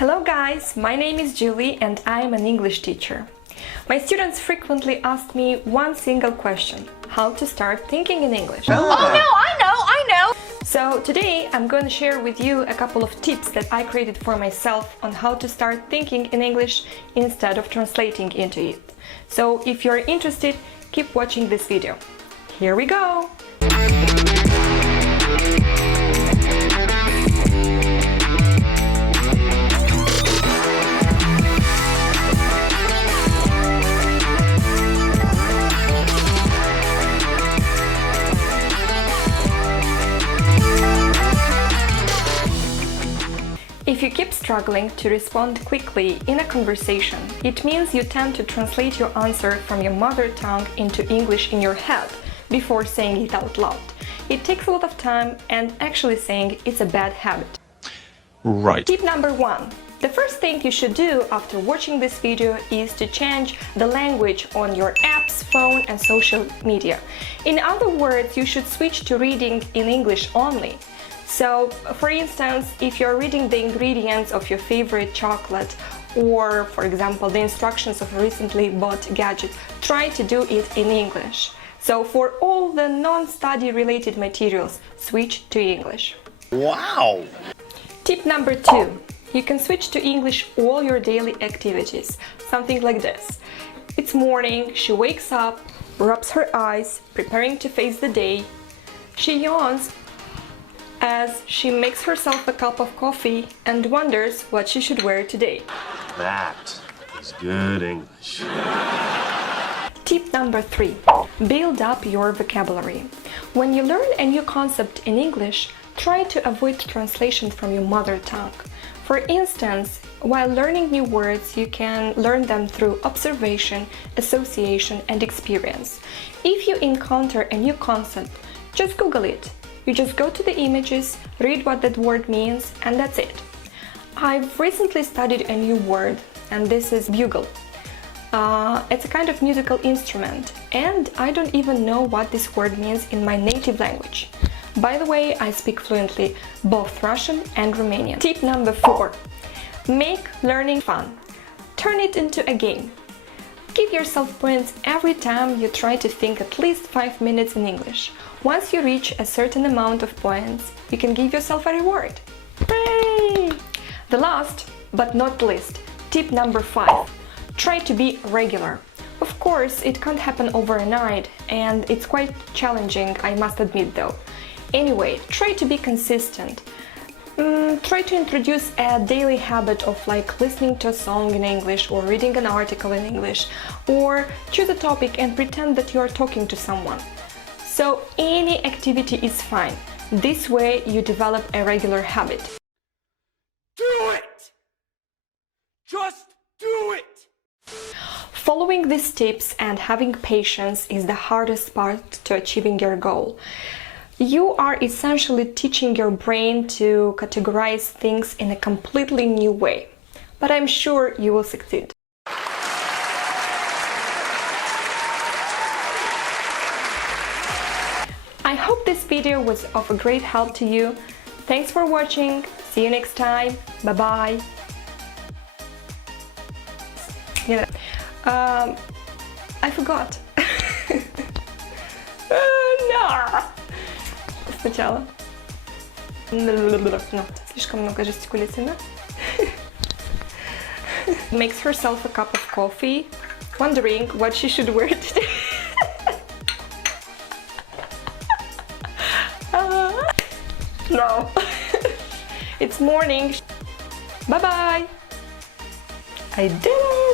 Hello guys, my name is Julie and I am an English teacher. My students frequently ask me one single question: how to start thinking in English. Oh no, I know! So today I'm going to share with you a couple of tips that I created for myself on how to start thinking in English instead of translating into it. So if you're interested, keep watching this video. Here we go! If you keep struggling to respond quickly in a conversation, it means you tend to translate your answer from your mother tongue into English in your head before saying it out loud. It takes a lot of time, and actually saying it's a bad habit. Right. Tip number 1. The first thing you should do after watching this video is to change the language on your apps, phone and social media. In other words, you should switch to reading in English only. So, for instance, if you're reading the ingredients of your favorite chocolate or, for example, the instructions of a recently bought gadget, try to do it in English. So, for all the non-study related materials, switch to English. Wow! Tip number 2. You can switch to English all your daily activities. Something like this. It's morning, she wakes up, rubs her eyes, preparing to face the day. She yawns as she makes herself a cup of coffee and wonders what she should wear today. That is good English. Tip number 3. Build up your vocabulary. When you learn a new concept in English, try to avoid translation from your mother tongue. For instance, while learning new words, you can learn them through observation, association, and experience. If you encounter a new concept, just Google it. You just go to the images, read what that word means, and that's it. I've recently studied a new word, and this is bugle. It's a kind of musical instrument, and I don't even know what this word means in my native language. By the way, I speak fluently both Russian and Romanian. Tip number 4. Make learning fun. Turn it into a game. Give yourself points every time you try to think at least 5 minutes in English. Once you reach a certain amount of points, you can give yourself a reward. Hooray! The last, but not least, tip number 5. Try to be regular. Of course, it can't happen overnight, and it's quite challenging, I must admit though. Anyway, try to be consistent. Try to introduce a daily habit of listening to a song in English or reading an article in English, or choose a topic and pretend that you are talking to someone. So any activity is fine. This way you develop a regular habit. Do it! Just do it! Following these tips and having patience is the hardest part to achieving your goal. You are essentially teaching your brain to categorize things in a completely new way, but I'm sure you will succeed. I hope this video was of a great help to you. Thanks for watching. See you next time. Bye bye. I forgot. No. Сначала. Слишком много жестикуляции, да? Makes herself a cup of coffee, wondering what she should wear today. No. It's morning. Bye-bye. I did it!